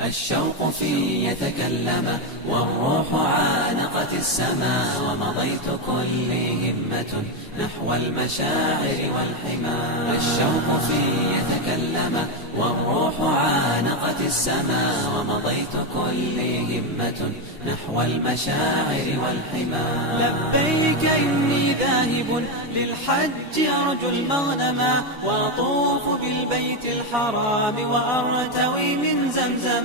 الشوق في يتكلم والروح عانقت السماء، ومضيت كل همة نحو المشاعر والحمى. الشوق في يتكلم والروح عانقت السماء، ومضيت كل همة نحو المشاعر والحمى. لبيك إني ذاهب للحج أرجو المغنما، وأطوف بالبيت الحرام وأرتوي من زمزم.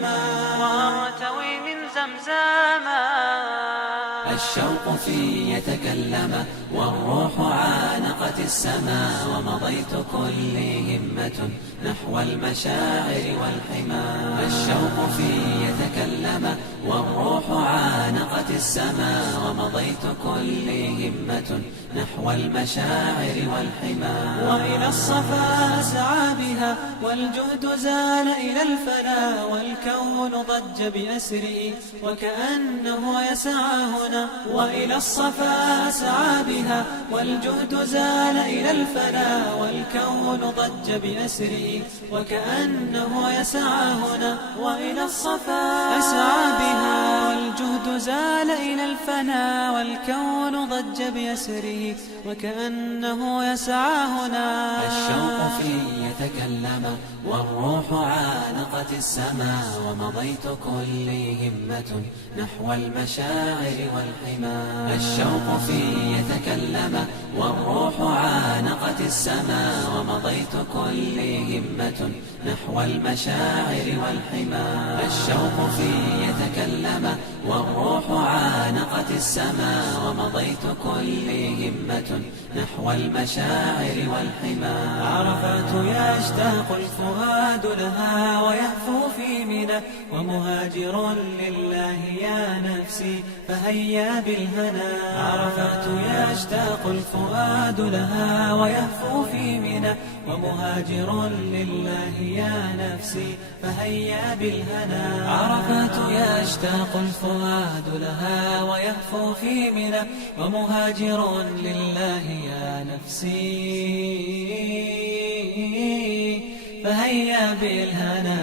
الشوق في يتكلم والروح عانقت السماء، ومضيت كل همة نحو المشاعر والحمى. الشوق في يتكلم والروح عانقت السماء، ومضيت كل همة نحو المشاعر والحمى. وإلى الصفا أسعى بها والجهد زال إلى الفنا، والكون ضج بأسره وكأنه يسعى هنا. وإلى الصفا أسعى بها والجهد زال إلى الفنا، والكون ضج بأسره وكأنه يسعى هنا. وإلى الصفا أسعى بها والجهد زال إلى الفنا، والكون ضج بأسره وكأنه يسعى هنا. الشوق في يتكلم والروح عانقت السماء، ومضيت كل همة نحو المشاعر والحمى. الشوق في يتكلم والروح عانقت السماء، ومضيت كل همة نحو المشاعر والحمى. الشوق في يتكلم والروح عانقت السماء، ومضيت كل همة نحو المشاعر والحمى. عرفات يشتاق الفؤاد لها ويهفو في منى، ومهاجر لله يا نفسي فهيا بالهنا. عرفات يشتاق الفؤاد لها ويهفو في منى، ومهاجر لله يا نفسي فهيا بالهنا. عرفات يشتاق الفؤاد لها ويهفو في منى، ومهاجر لله يا نفسي فهيا بالهنا.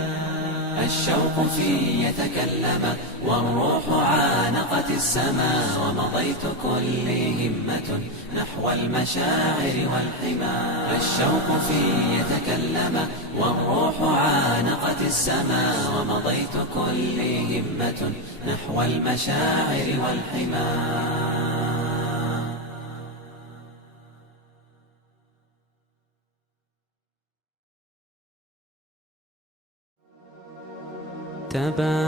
الشوق في يتكلم والروح عانقت السماء، ومضيت كل همة نحو المشاعر والحمى. الشوق في يتكلم والروح عانقت السماء، ومضيت كل همة نحو المشاعر والحمى. تباريكي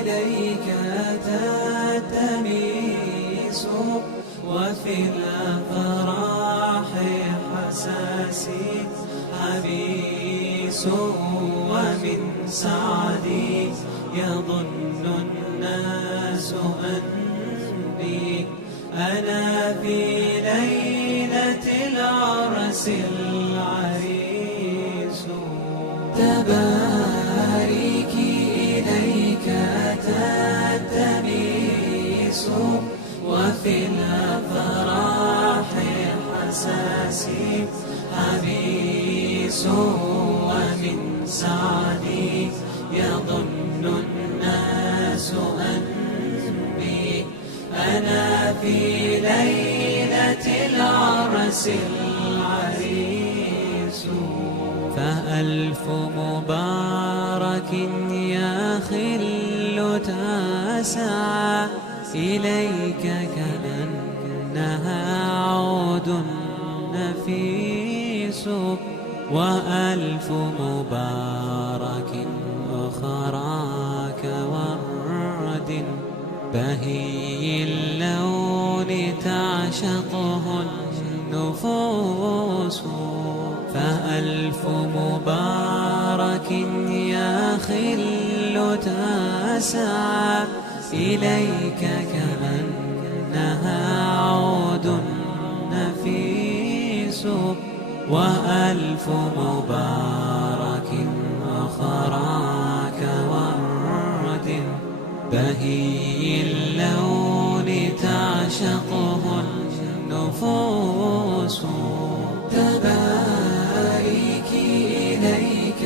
إليك أتى التميس، وفي الأفراح حساسي حبيس. ومن سعدي يظن الناس أني أنا في ليلة العرس العريس. تباريكي إليك أتى التميس، وفي الأفراح حساسي حبيس. ومن سعدي يظن الناس أني أنا في ليلة العرس العريس. فألف مبارك يا خل تسعى إليك كأنها عود نفيس. وألف مبارك أخراك ورد بهي اللون تعشقه النفوس. فألف مبارك يا خل تسعى إليك كأنها عود نفيس. وألف مبارك أخراك ورد بهي اللون تعشقه النفوس. تباريكي إليك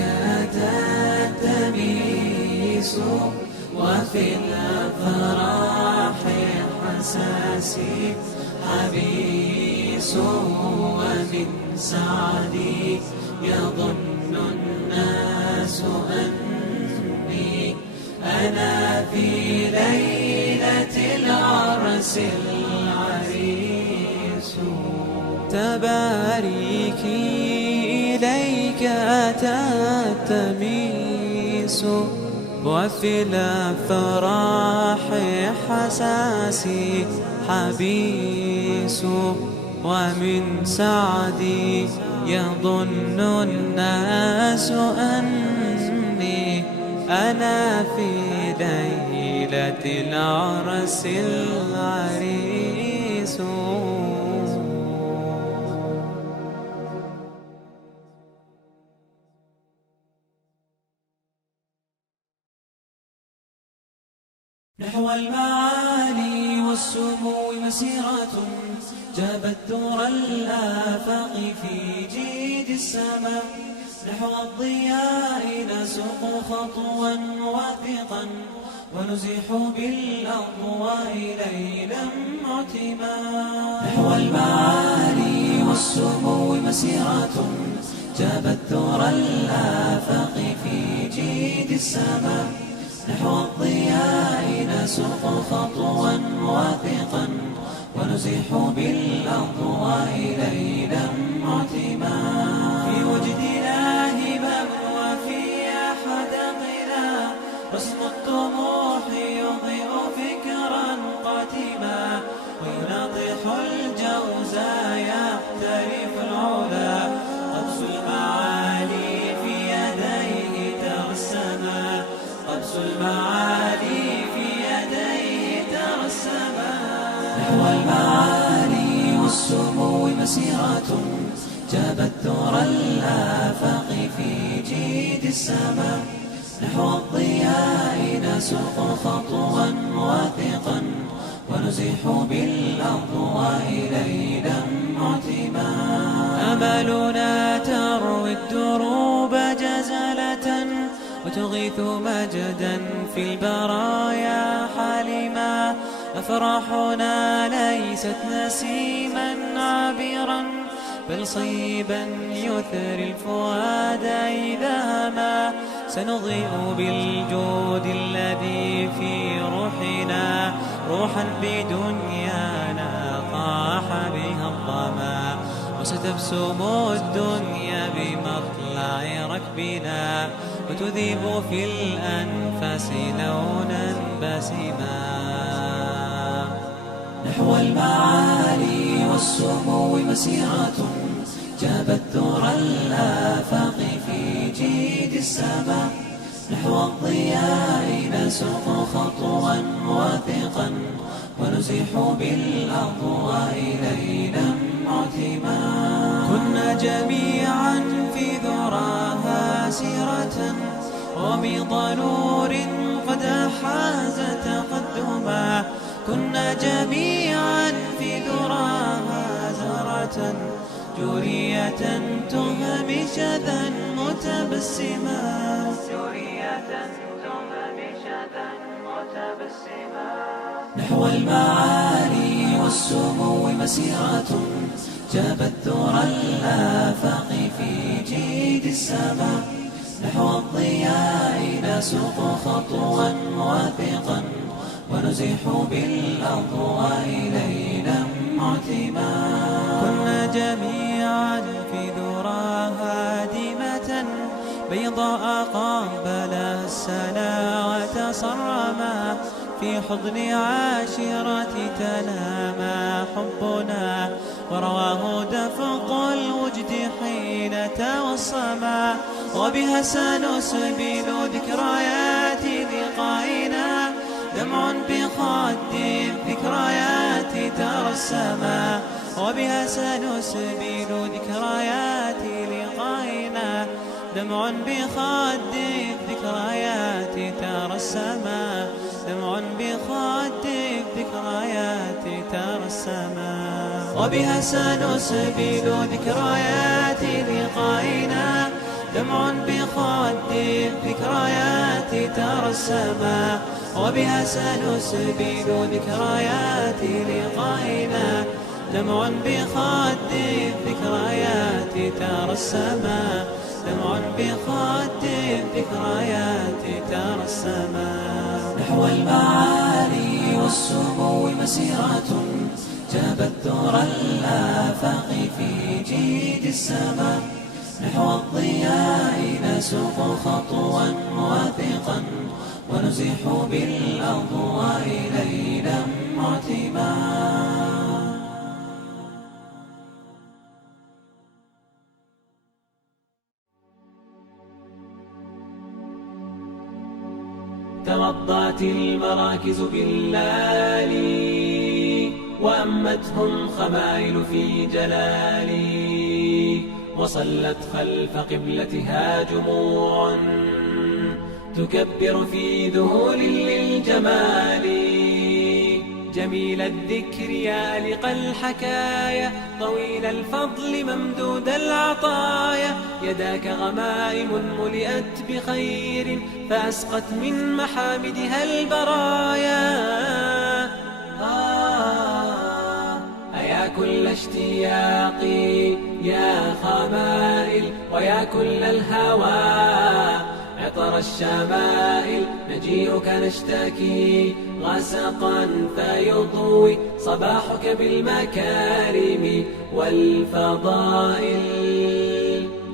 تلتمس، وفي الأفراح حساسي حبيس، ومن سعدي يظن الناس أني أنا في ليلة العرس العريس. تباريكي إليك تلتمس، وفي الأفراح حساسي حبيس، ومن سعدي يظن الناس أني أنا في ليلة العرس العريس. نحو المعالي والسمو مسيرة، جابت دور الآفاق في جيد السماء. نحو الضياء نسوق خطوا واثقا، ونزيح بالأضواء ليلا معتما. نحو المعالي والسمو مسيرة، جابت دور الآفاق في جيد السماء. نحو الضياء نسوق خطوا واثقا، ونزيح بالأضواء ليلا معتما. في وجدنا هباب وفي حدقنا رسم الطموح يضيء فكرا قاتما، ويناطح الجوزا يحترف العلا. قبس المعالي في يديه ترسما، قبس المعالي في يديه ترسما. نحو المعالي والسمو مسيرة، جابت دور الآفاق في جيد السماء. نحو الضياء نسوق خطوا واثقا، ونزيح بالأضواء ليلا معتما. أملنا تروي الدروب جزلة، وتغيث مجدا في البرايا حالما. أفراحنا ليست نسيما عابرا، بل صيبا يثري الفؤاد إذا ما. سنضيء بالجود الذي في روحنا، روحا بدنيانا طاح بها الظما. وستبسم الدنيا بمطلع ركبنا، وتذيب في الأنفاس لونا بسما. نحو المعالي والسمو مسيرة، جابت دور الآفاق في جيد السماء. نحو الضياء نسوق خطوا واثقا، ونزيح بالأضواء ليلا معتما. كنا جميعا في ذراها سيرة، ومض نور قد أحاز تقدما. كنا جميعا في ذراها زهرة، جورية تهمي شذا متبسما. نحو المعالي والسمو مسيرة، جابت دور الآفاق في جيد السماء. نحو الضياء نسوق خطوا واثقا، ونزيح بالأضواء ليلا معتما. كنا جميعا في ذراها هادمة، بيضاء قابلها السنا وتصرما. في حضن عاشرة تنامى حبنا، ورواه دفق الوجد حين توصما. وبها سنسبل ذكريات لقائنا، دمع بخد الذكريات ترسما. وبها سنسبل ذكريات لقائنا، دمع بخد الذكريات ترسما. دمع السماء. وبها سنسبل ذكريات لقائنا، دمع بخد الذكريات ترى السماء. وبها سنسبل ذكريات لقائنا، دمع بخد الذكريات ترى السماء. دمع بخد الذكريات ترى السماء. نحو المعالي والسمو مسيرة، جابت ثرى الآفاق في جيد السماء. نحو الضياء نسوق خطوا واثقا، ونزيح بالأضواء ليلا معتما. توضأت المراكز باللالي، وأمتهم خمائل في جلالي، وصلت خلف قبلتها جموع تكبر في ذهول للجمال. جميل الذكر يا ألق الحكايا، طويل الفضل ممدود العطايا. يداك غمائم ملئت بخير، فأسقت من محامدها البرايا. أيا كل اشتياقي يا خمائل، ويا كل الهوى عطر الشمائل. نجيئك نشتكي غسقا فيضوي صباحك بالمكارم والفضائل.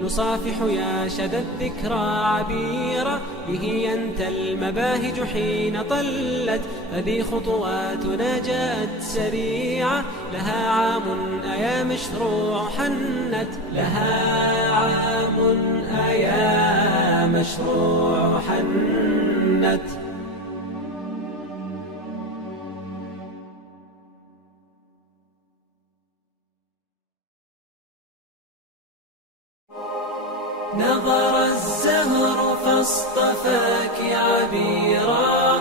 نصافح يا شذا الذكرى عبيرة، به ينتى المباهج حين طلت. هذه خطواتنا جاءت سريعة، لها عام أيا مشروع حنت. لها عام أيا مشروع حنت. نظر الزهر فاصطفاك عبيرا،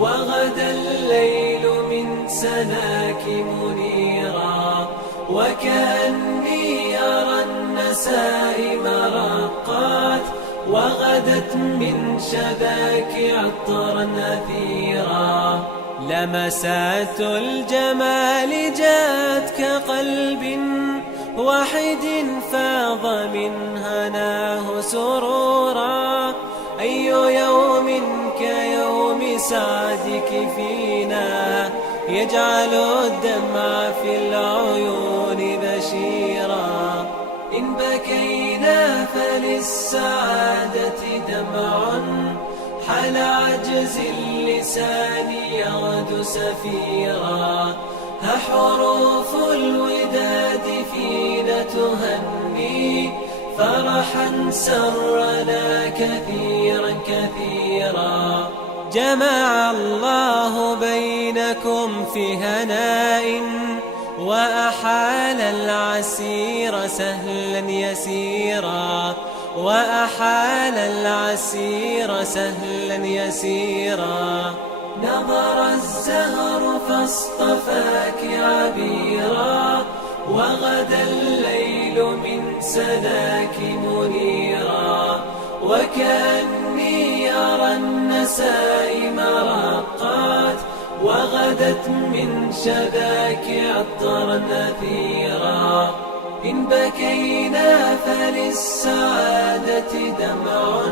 وغدا الليل من سناك منيرا. وكأني أرى النسائم رقات، وغدت من شذاك عطرا أثيرا. لمسات الجمال جاءت كقلب واحد فاض من هناه سرورا. أي يوم كيوم سعدك فينا، يجعل الدمع في العيون بشيرا. إن بكينا فللسعادة دمع، حال عجز اللسان يغدو سفيرا. حروف الوداد فينا تهني، فرحا سرنا كثيرا كثيرا. جمع الله بينكم في هناء، وأحال العسير سهلا يسيرا. وأحال العسير سهلا يسيرا. نظر الزهر فاصطفاك عبيرا، وغدا الليل من سناك منيرا. وكأني أرى النسائم رقات، وغدت من شذاك عطرا أثيرا. إن بكينا فللسعادة دمع،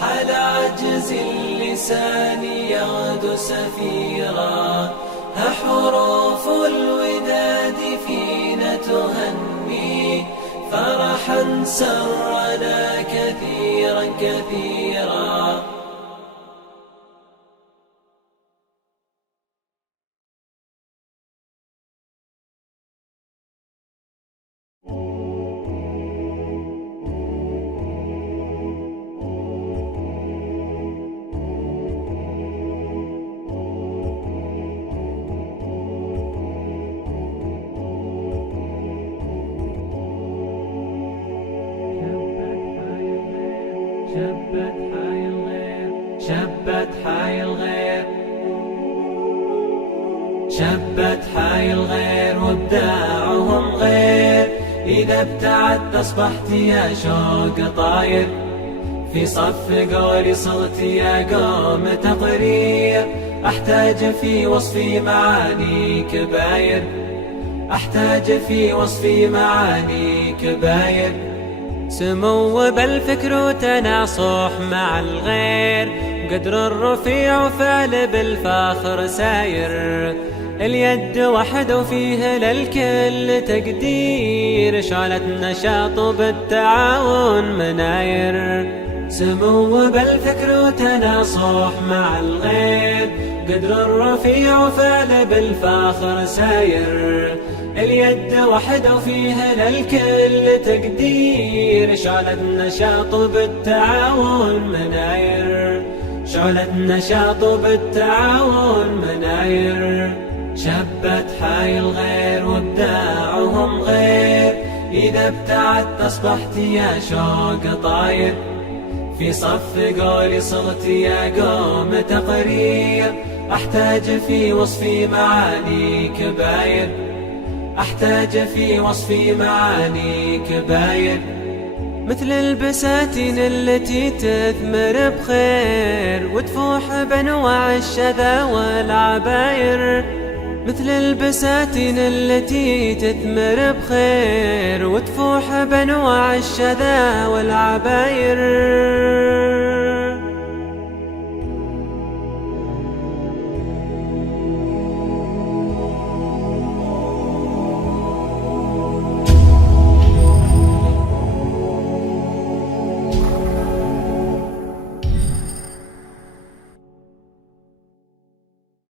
حال عجز اللسان يغدو سفيرا. حروف الوداد فينا تهني، فرحا سرنا كثيرا كثيرا. شبت حي الغير، شبت حي الغير، شبت حي الغير. إذا ابتعدت أصبحت يا شوق طاير، في صف قولي صرت يا قوم تقرير. أحتاج في وصفي معاني كباير، أحتاج في وصفي معاني كباير. سمو بالفكر وتناصح مع الغير، قدر الرفيع وفعل بالفخر ساير. اليد وحده وفيه للكل تقدير، شعلة نشاط بالتعاون مناير. سمو بالفكر وتناصح مع الغير، قدر الرفيع وفعل بالفخر ساير. اليد وحده وفيها للكل تقدير، شعلة نشاط بالتعاون مناير، شعلة نشاط بالتعاون مناير. شبت حي الغير وابداعهم غير، إذا ابتعدت أصبحت يا شوق طاير. في صف قولي صرت يا قوم تقرير، أحتاج في وصفي معاني كباير، أحتاج في وصفي معاني كباير. مثل البساتين التي تثمر بخير، وتفوح بانواع الشذا والعباير. مثل البساتين التي تثمر بخير، وتفوح بانواع الشذا والعباير.